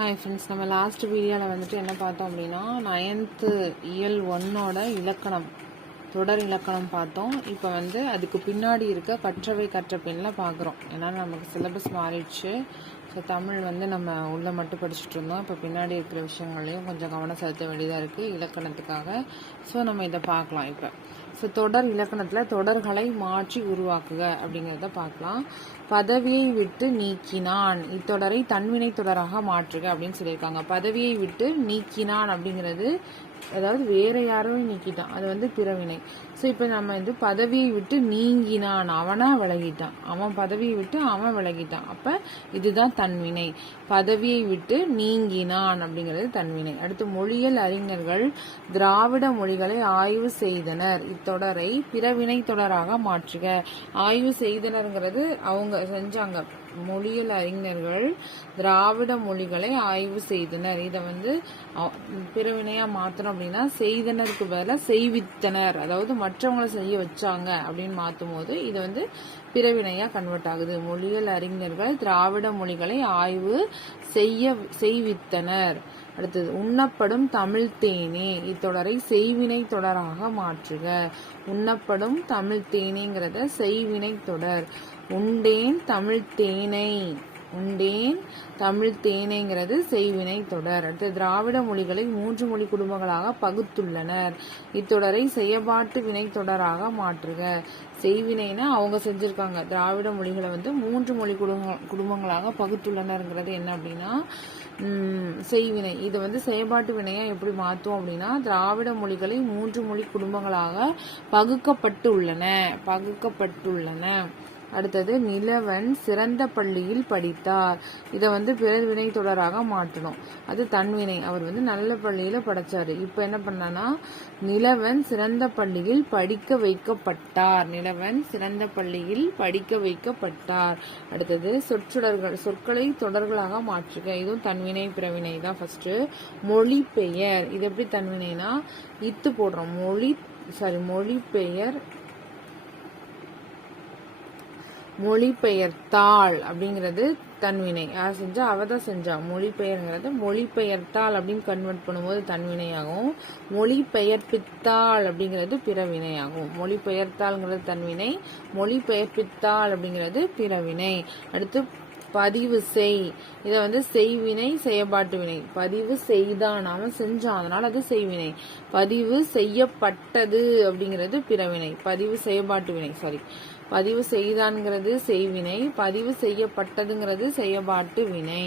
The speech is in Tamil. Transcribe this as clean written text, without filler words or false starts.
ஹாய் ஃப்ரெண்ட்ஸ், நம்ம லாஸ்ட் வீடியோவில் வந்துட்டு என்ன பார்த்தோம் அப்படின்னா 9th இயல் 1 இலக்கணம் தொடர் இலக்கணம் பார்த்தோம். இப்போ வந்து அதுக்கு பின்னாடி இருக்க கற்றவை கற்ற பின்னில் பார்க்குறோம். ஏன்னா நமக்கு சிலபஸ் மாறிடுச்சு. ஸோ தமிழ் வந்து நம்ம உள்ளே மட்டும் படிச்சுட்டு இருந்தோம். இப்போ பின்னாடி இருக்கிற விஷயங்களையும் கொஞ்சம் கவனம் செலுத்த வேண்டியதாக இருக்குது இலக்கணத்துக்காக. ஸோ நம்ம இதை பார்க்கலாம் இப்போ. ஸோ தொடர் இலக்கணத்தில் தொடர்களை மாற்றி உருவாக்குக அப்படிங்கிறத பார்க்கலாம். பதவியை விட்டு நீக்கினான் இத்தொடரை தன்வினை தொடராக மாற்றுக அப்படின்னு சொல்லியிருக்காங்க. பதவியை விட்டு நீக்கினான் அப்படிங்கிறது அதாவது வேற யாரோ நீக்கிட்டான், அது வந்து பிறவினை. ஸோ இப்போ நம்ம வந்து பதவியை விட்டு நீங்கினான், அவனா விலகிட்டான், அவன் பதவியை விட்டு அவன் விலகிட்டான், அப்போ இதுதான் தன்வினை. பதவியை விட்டு நீங்கினான் அப்படிங்கிறது தன்வினை. அடுத்து மொழியியல் அறிஞர்கள் திராவிட மொழிகளை ஆய்வு செய்தனர் இத்தொடரை பிறவினை தொடராக மாற்றுக. ஆய்வு செய்தனர்ங்கிறது அவங்க செஞ்சாங்க. மொழியியல் அறிஞர்கள் திராவிட மொழிகளை ஆய்வு செய்தனர். இதை வந்து பிறவினையா மாத்தணும் அப்படின்னா செய்தனருக்கு பதில செய்வித்தனர், அதாவது மற்றவங்களை செய்ய வச்சாங்க அப்படின்னு மாற்றும் போது இது வந்து பிறவினையா கன்வெர்ட் ஆகுது. மொழியியல் அறிஞர்கள் திராவிட மொழிகளை ஆய்வு செய்வித்தனர். அடுத்தது உண்ணப்படும் தமிழ் தேனே இத்தொடரை செய்வினை தொடராக மாற்றுக. உண்ணப்படும் தமிழ் தேனேங்கிறத செய்வினை தொடர். உண்டேன் தமிழ் தேனை, உண்டேன் தமிழ் தேனைங்கிறது செய்வினை தொடர். அடுத்து திராவிட மொழிகளை 3 மொழி குடும்பங்களாக பகுத்துள்ளனர் இத்தொடரை செயபாட்டு வினை தொடராக மாற்றுக. செய்வினைனா அவங்க செஞ்சிருக்காங்க. திராவிட மொழிகளை வந்து 3 மொழி குடும்பங்களாக பகுத்துள்ளனர்ங்கிறது என்ன அப்படின்னா செய்வினை. இது வந்து செயபாட்டு வினையா எப்படி மாற்றும் அப்படின்னா திராவிட மொழிகளை 3 மொழி குடும்பங்களாக பகுக்கப்பட்டுள்ளன. அடுத்தது நிலவன் சிறந்த பள்ளியில் படித்தார். இதை வந்து பிறவினை தொடராக மாற்றணும். அது தன்வினை. அவர் வந்து நல்ல பள்ளியில படிச்சாரு. இப்ப என்ன பண்ணனா நிலவன் சிறந்த பள்ளியில் படிக்க வைக்கப்பட்டார். நிலவன் சிறந்த பள்ளியில் படிக்க வைக்கப்பட்டார். அடுத்தது சொற்களை தொடர்களாக மாற்றுக. இதுவும் தன்வினை பிறவினை தான். ஃபர்ஸ்ட் மொழிபெயர். இது எப்படி தன்வினைனா இத்து போடுறோம். மொழிபெயர்த்தாள் அப்படிங்கிறது தன்வினை. யார் செஞ்சா? அவதான் செஞ்சா. மொழிபெயர்ங்கிறது மொழிபெயர்த்தாள் அப்படின்னு கன்வெர்ட் பண்ணும்போது தன்வினையாகும். மொழிபெயர்ப்பித்தாள் அப்படிங்கிறது பிறவினையாகும். மொழிபெயர்த்தாள்ங்கிறது தன்வினை, மொழிபெயர்ப்பித்தாள் அப்படிங்கிறது பிறவினை. அடுத்து பதிவு செய். இதை வந்து செய்வினை செயபாட்டு வினை. பதிவு செய்தான், அவன் செஞ்சான், அதனால அது செய்வினை. பதிவு செய்யப்பட்டது அப்படிங்கிறது பிறவினை. பதிவு செயபாட்டு வினை. பதிவு செய்தான்ங்கிறது செய்வினை, பதிவு செய்யப்பட்டதுங்கிறது செயபாட்டு வினை.